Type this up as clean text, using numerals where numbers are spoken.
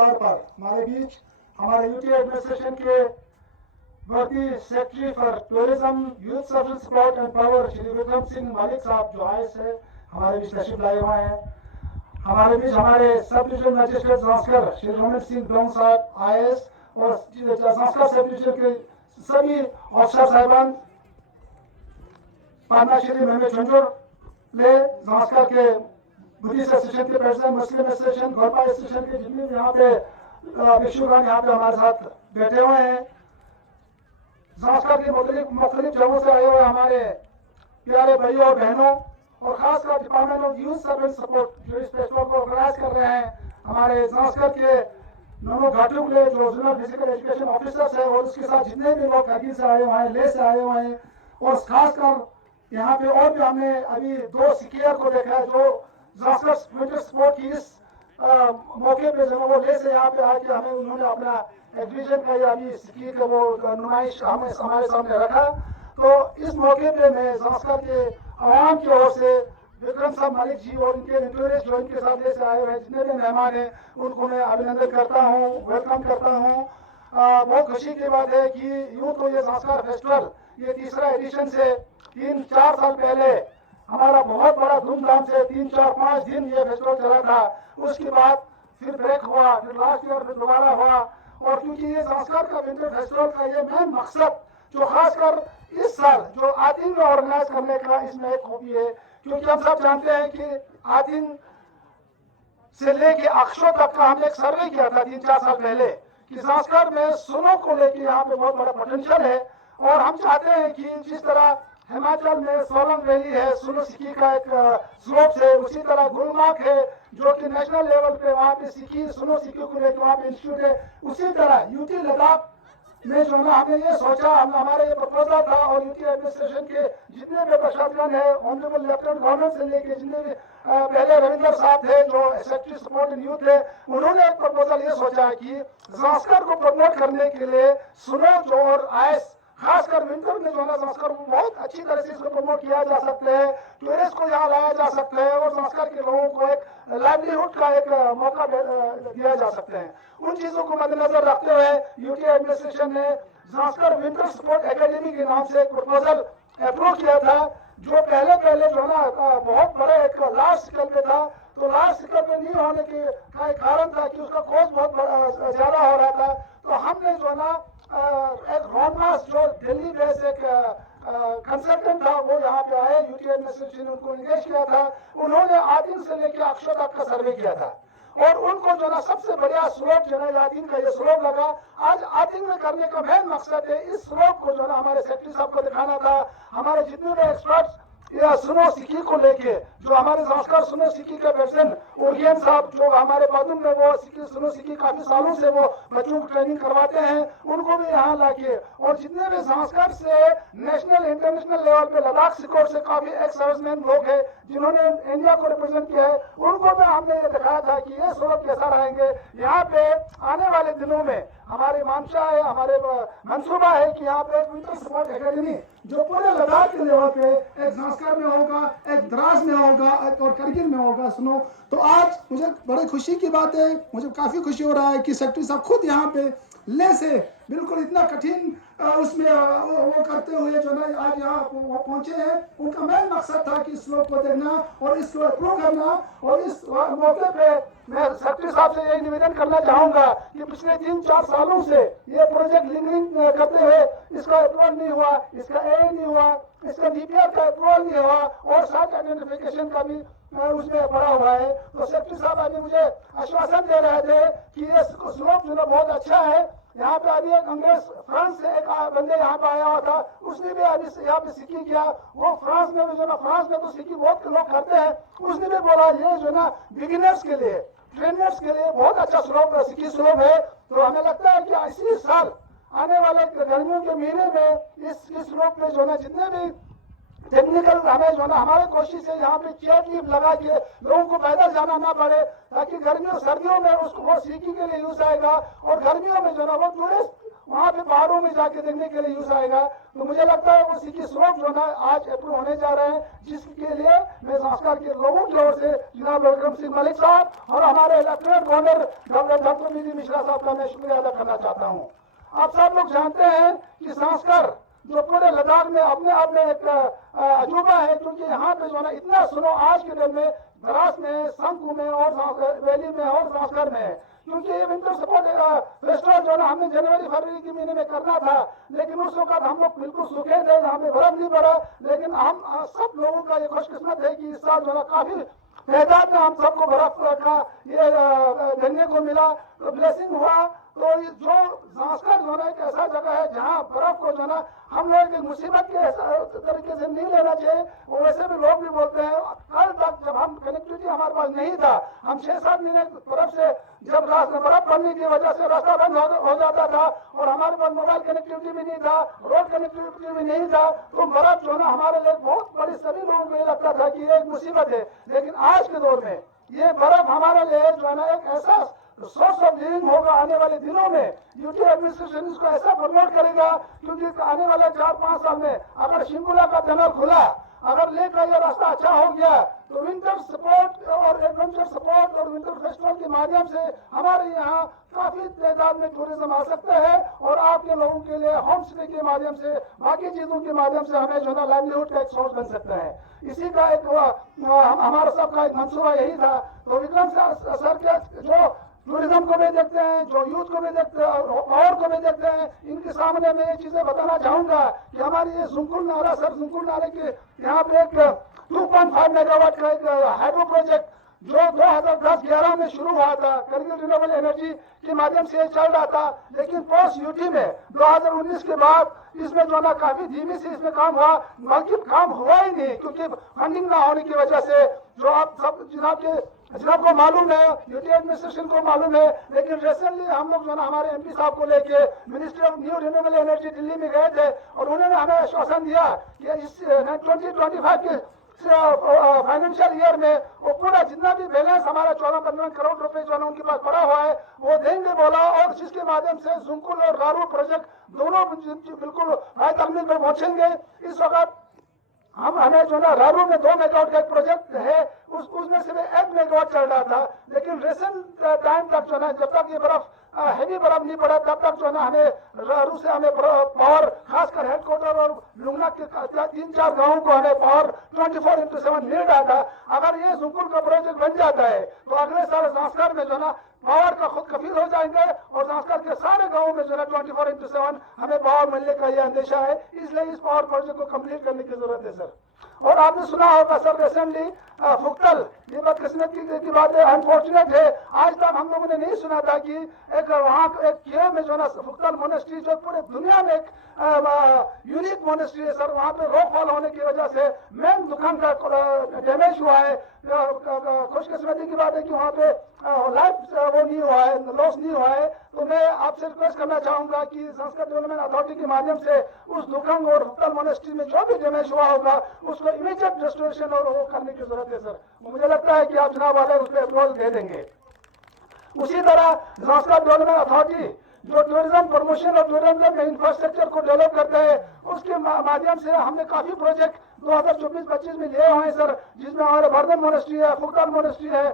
पर हमारे बीच हमारे यूटी एडमिनिस्ट्रेशन के भर्ती secretary for tourism, youth social support and power Shri Vikram Singh मालिक साहब जो आए से हमारे बीच तशरीफ लाए हुए हैं। हमारे बीच हमारे सब डिविजनल मजिस्ट्रेट संस्कर श्री रोमित सिंह डोंग साहब IAS और संस्कर सब डिविजन के सभी अफसर साहिबान, पाना श्री महमद झुंझुर ले संस्कर के बुद्धिस्ट एसोसिएशन के प्रेसिडेंट, मुस्लिम एसोसिएशन, गोरपा एसोसिएशन के जितने भी यहाँ पे भिक्षुगण यहाँ पे हमारे साथ बैठे हुए हैं। संस्कार के मुख्तलिफ जगहों से आए हुए हमारे प्यारे भाइयों और बहनों और खासकर department of youth service support जो इस फेस्टिवल को ऑर्गेनाइज कर रहे हैं, हमारे संस्कार के दोनों घाटों के जो जोनल फिजिकल एजुकेशन ऑफिसर्स है और उसके साथ जितने भी लोग करगिल से आए हुए हैं, ले से आए हुए हैं और खासकर यहाँ पे और भी हमने अभी 2 सिकियर को देखा है जो विंटर स्पोर्ट की इस मौके पे जो वो ले से यहाँ पे आके हमें उन्होंने अपना एग्जीबिशन का या अभी सिक्की का वो नुमाइश हमें हमारे सामने रखा। तो इस मौके पे मैं संस्कार के आवाम की ओर से विक्रम साहब मालिक जी और इनके टूरिस्ट जो इनके साथ ले से आए हुए जितने भी मेहमान हैं उनको मैं अभिनंदन करता हूँ, वेलकम करता हूँ। बहुत खुशी की बात है कि यूँ तो ये संस्कार फेस्टिवल ये तीसरा एडिशन से 3-4 साल पहले हमारा बहुत बड़ा धूमधाम से 3-4-5 दिन ये फेस्टिवल चला था। उसके बाद फिर ब्रेक हुआ, फिर लास्ट ईयर फिर दोबारा हुआ। और क्योंकि ये संस्कार का विंटर फेस्टिवल का ये मेन मकसद जो खासकर इस साल जो आतिन में ऑर्गेनाइज करने का इसमें एक खूबी है, क्योंकि हम सब जानते हैं कि आतिन से लेके अक्षो तक का हमने एक सर्वे किया था 3-4 साल पहले कि संस्कार में सुनो को लेके यहाँ पे बहुत बड़ा पोटेंशियल है। और हम चाहते हैं कि जिस तरह हिमाचल में सोलंग वैली है सुनो सिक्की का एक स्लोप है, उसी तरह गुलमार्ग है जो कि नेशनल लेवल पे वहाँ पे सिक्की सुनो सिक्की को लेकर वहाँ पे इंस्टीट्यूट है। उसी तरह यूटी लद्दाख में जो ना हमने ये सोचा, हमारे ये प्रपोजल था और यूटी एडमिनिस्ट्रेशन के जितने भी प्रशासन है, ऑनरेबल लेफ्टिनेंट गवर्नर से लेके जितने भी पहले रविंदर साहब थे जो सेक्रेटरी सपोर्ट एंड यूथ थे, उन्होंने एक प्रपोजल ये सोचा कि संस्कार को प्रमोट करने के लिए सुनो जो और आयस खासकर विंटर में जो है संस्कार बहुत अच्छी तरह से इसको प्रमोट किया जा सकता है, टूरिस्ट को यहाँ लाया जा सकता है और संस्कार के लोगों को एक लाइवलीहुड का एक मौका दिया जा सकता है। उन चीजों को मद्देनजर रखते हुए यूटी एडमिनिस्ट्रेशन ने संस्कार विंटर स्पोर्ट एकेडमी के नाम से एक प्रपोजल अप्रूव किया था जो पहले जो ना बहुत बड़े एक लास्ट स्केल पे था। तो लास्ट स्केल पे नहीं होने का एक कारण था कि उसका कॉस्ट बहुत ज्यादा हो रहा था। तो हमने जो ना एक रोडमास जो दिल्ली बेस्ड एक कंसल्टेंट था वो यहाँ पे आए, यूटी एडमिनिस्ट्रेशन ने उनको इंगेज किया था। उन्होंने आदिन से लेकर अक्षर तक का सर्वे किया था और उनको जो ना सबसे बढ़िया स्लोप जो है आदिन का ये स्लोप लगा। आज आदिन में करने का मेन मकसद है इस स्लोप को जो ना हमारे सेक्रेटरी साहब को दिखाना था। हमारे जितने भी एक्सपर्ट्स या सुनो सिक्की को लेके जो हमारे संस्कार सुनो सिक्की के प्रेसिडेंट ओरियन साहब जो हमारे बादुम में वो सिक्की सुनो सिक्की काफी सालों से वो बच्चों को ट्रेनिंग करवाते हैं, उनको भी यहाँ लाके और जितने भी संस्कार से नेशनल इंटरनेशनल लेवल पे लद्दाख सिकोर से काफी एक्स सर्विसमैन लोग हैं जिन्होंने इंडिया को रिप्रेजेंट किया है, उनको भी हमने ये दिखाया था कि ये स्वरूप कैसा रहेंगे। यहाँ पे आने वाले दिनों में हमारी मानसा है, हमारे मंसूबा है कि यहाँ पे विंटर स्पोर्ट एकेडमी जो पूरे लद्दाख के लेवल पे एक संस्कार में होगा, एक द्रास में होगा और करगिल में होगा सुनो। तो आज मुझे बड़ी खुशी की बात है, मुझे काफी खुशी हो रहा है कि सेक्रेटरी साहब खुद यहाँ पे ले से बिल्कुल इतना कठिन उसमें वो करते हुए जो ना आज यहाँ पहुंचे हैं। उनका मेन मकसद था कि इस लोग को देखना और इसको अप्रूव करना। और इस मौके पे मैं सेक्रेटरी साहब से यही निवेदन करना चाहूंगा कि पिछले 3-4 सालों से ये प्रोजेक्ट लिंकिंग करते हुए इसका अप्रूवल नहीं हुआ, इसका ए नहीं हुआ, इसका डीपीआर का अप्रूवल नहीं हुआ और साथ आइडेंटिफिकेशन का भी उसमें पड़ा हुआ है। तो सेक्रेटरी साहब अभी मुझे आश्वासन दे रहे थे कि ये स्लोप जो बहुत अच्छा है। यहाँ पे अभी एक अंग्रेज फ्रांस से एक बंदे यहाँ पे आया हुआ था, उसने भी अभी यहाँ पे सिक्की किया। वो फ्रांस में भी जो ना फ्रांस में तो सिक्की बहुत लोग करते हैं, उसने भी बोला ये जो ना बिगिनर्स के लिए ट्रेनर्स के लिए बहुत अच्छा स्लोप सिक्की स्लोप है। तो हमें लगता है कि इसी साल आने वाले गर्मियों के महीने में इस स्लोप में जो ना जितने भी टेक्निकल हमें जो ना हमारे कोशिश है यहाँ पे चेयर लिफ्ट लगा के लोगों को पैदल जाना ना पड़े ताकि गर्मियों सर्दियों में उसको वो सिक्की के लिए यूज आएगा और गर्मियों में जो ना वो टूरिस्ट वहां पे पहाड़ों में जाके देखने के लिए यूज आएगा। तो मुझे लगता है उसी की स्रोत जो ना आज अप्रूव होने जा रहे हैं, जिसके लिए मैं संस्कार के लोगों की ओर से जनाब विक्रम सिंह मलिक साहब और हमारे lieutenant governor doctor BD Mishra साहब का मैं शुक्रिया अदा करना चाहता हूँ। आप सब लोग जानते हैं कि संस्कार जो पूरे लद्दाख में अपने आप में एक अजूबा है, क्योंकि यहाँ पे जो ना इतना सुनो आज के दिन में द्रास में, शंकु में और वैली में और संस्कार में है, क्योंकि ये विंटर सपोर्ट फेस्टिवल जो ना हमने जनवरी फरवरी के महीने में करना था, लेकिन उस वक्त हम लोग बिल्कुल सूखे थे, यहाँ पे बर्फ नहीं पड़ा। लेकिन हम सब लोगों का ये खुशकिस्मत है कि इस साल जो ना काफी तादाद में हम सबको बर्फ का ये देखने को मिला, तो ब्लेसिंग हुआ। तो जो संस्कार जो ना एक ऐसा जगह है जहाँ बर्फ को जो ना हम लोग एक मुसीबत के तरीके से नहीं लेना चाहिए। और वैसे भी लोग भी बोलते हैं, कल तक जब हम कनेक्टिविटी हमारे पास नहीं था, हम 6-7 महीने बर्फ से जब बर्फ पड़ने की वजह से रास्ता बंद हो जाता था और हमारे पास मोबाइल कनेक्टिविटी भी नहीं था, रोड कनेक्टिविटी भी नहीं था, तो बर्फ जो ना हमारे लिए बहुत बड़ी, सभी लोगों को ये लगता था कि ये एक मुसीबत है। लेकिन आज के दौर में ये बर्फ हमारे लिए जो है ना एक ऐसा सोर्स ऑफ लिविंग होगा। आने वाले दिनों में यूटी एडमिनिस्ट्रेशन इसको ऐसा प्रमोट करेगा, क्योंकि आने वाले 4-5 साल में अगर शिंकुला का टनल खुला, अगर लेक का ये रास्ता अच्छा हो गया, तो विंटर सपोर्ट और एडवेंचर सपोर्ट और विंटर फेस्टिवल के माध्यम से हमारे यहाँ काफी तादाद में टूरिज्म आ सकता है और आपके लोगों के लिए होम स्टे के माध्यम से, बाकी चीजों के माध्यम से हमें जो ना लाइवलीहुड का एक सोर्स बन सकता है। इसी का एक हमारा सबका एक मंसूबा यही था। तो विक्रम सर के जो टूरिज्म को भी देखते हैं, जो यूथ को भी देखते हैं, पावर को भी देखते हैं, इनके सामने मैं ये चीजें बताना चाहूंगा कि हमारी ये जुंकुल नाला, सर जुंकुल नाले के यहाँ पे एक 2.5 मेगावाट का एक हाइड्रो प्रोजेक्ट जो 2010-11 में शुरू हुआ था, करगिल रिन्यूएबल एनर्जी के माध्यम से चल रहा था, लेकिन पोस्ट यूटी में 2019 के बाद इसमें जो ना काफी धीमी से इसमें काम हुआ, बल्कि काम हुआ ही नहीं, क्योंकि फंडिंग ना होने की वजह से। जो आप सब जनाब को मालूम है, यूटी एडमिनिस्ट्रेशन को मालूम है, लेकिन रिसेंटली हम लोग जो ना हमारे एमपी साहब को लेके ministry of new renewable energy Delhi में गए थे और उन्होंने हमें आश्वासन दिया कि इस 2025 के फाइनेंशियल ईयर में वो पूरा जितना भी बैलेंस हमारा 14-15 करोड़ रुपए जो है उनके पास पड़ा हुआ है वो देंगे बोला, और जिसके माध्यम से जुंकुल और गारू प्रोजेक्ट दोनों बिल्कुल हाई तकमील पर पहुंचेंगे। इस वक्त हमें जो ना रारू में 2 मेगावाट का एक प्रोजेक्ट है, उसमें सिर्फ 1 मेगावाट चल रहा था, लेकिन रिसेंट टाइम तक जो ना जब तक ये बर्फ हैवी बर्फ नहीं पड़ा तब तक जो ना हमें रारू से हमें पावर, खासकर हेडक्वार्टर और लुंगना के 3-4 गांवों को हमें पावर 24/7 मिल रहा था। अगर ये जुंकुल का प्रोजेक्ट बन जाता है तो अगले साल संस्कार में जो ना पावर का खुद कफील हो जाएंगे और संस्कार के सारे गांवों में जो है 24/7 हमें पावर मिलने का ये अंदेशा है। इसलिए इस पावर प्रोजेक्ट को कंप्लीट करने की जरूरत है सर। और आपने सुना होगा सर, रिसेंटली फुक्तल, ये बदकिस्मत की बात है, अनफॉर्चुनेट है, आज तक हम लोगों ने नहीं सुना था कि एक वहाँ एक कियो में जो ना फुक्तल मोनेस्ट्री जो पूरे दुनिया में एक यूनिक मोनेस्ट्री है सर, वहाँ पे रोकफॉल होने की वजह से मेन दुकान का डैमेज हुआ है। खुशकिस्मती की बात है कि वहाँ पे लाइफ वो नहीं हुआ है, लॉस नहीं हुआ है। तो मैं आपसे रिक्वेस्ट करना चाहूंगा कि संस्कृत डेवलपमेंट अथॉरिटी के माध्यम से उस दुकान और फुक्तल मोनेस्ट्री में जो भी डैमेज हुआ होगा उसको इमीडिएट रेस्टोरेशन और वो करने की जरूरत है सर। मुझे लगता है कि आप जनाब वाले उस पर अप्रोच दे देंगे। उसी तरह संस्कृत डेवलपमेंट अथॉरिटी जो टूरिज्म प्रमोशन और टूरिज्म इंफ्रास्ट्रक्चर को डेवलप करते हैं, उसके माध्यम से हमने काफी प्रोजेक्ट 2024-25 में लिए हुए हैं सर, जिसमें हमारे बर्दन मोनेस्ट्री है, फुक्तल मोनेस्ट्री है,